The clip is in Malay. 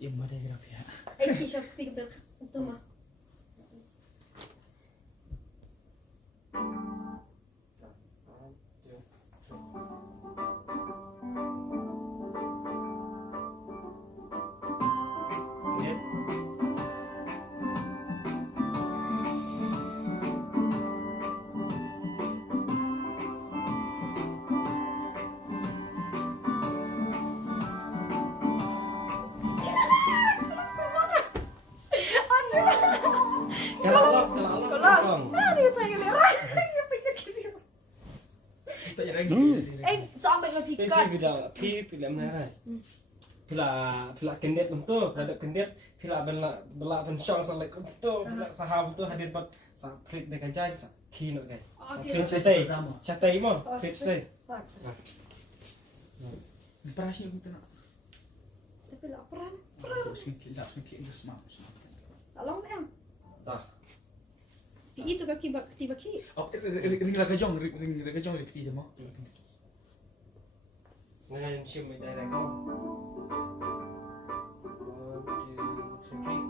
Yang mana gerak ya? Kisah tiga itu mah. Kalau Dia tanya merah. Dia pikir kiri. tak ada lagi. Sampai berpikir. Pila mana? Pila kendet untuk, ada kendet. Pila bela pensyong sampai untuk, pila saham tu hadir buat saprit dengan jangan sapi nak kan. Saprit catai mo, saprit. Perasaan itu nak. Tapi laparan. Sikit itu smart. Tolong em. Dah. Itu kaki baki. Oh, ring kejong ketiga mah. Ngayon siya may direct mo. 1, 2, 3.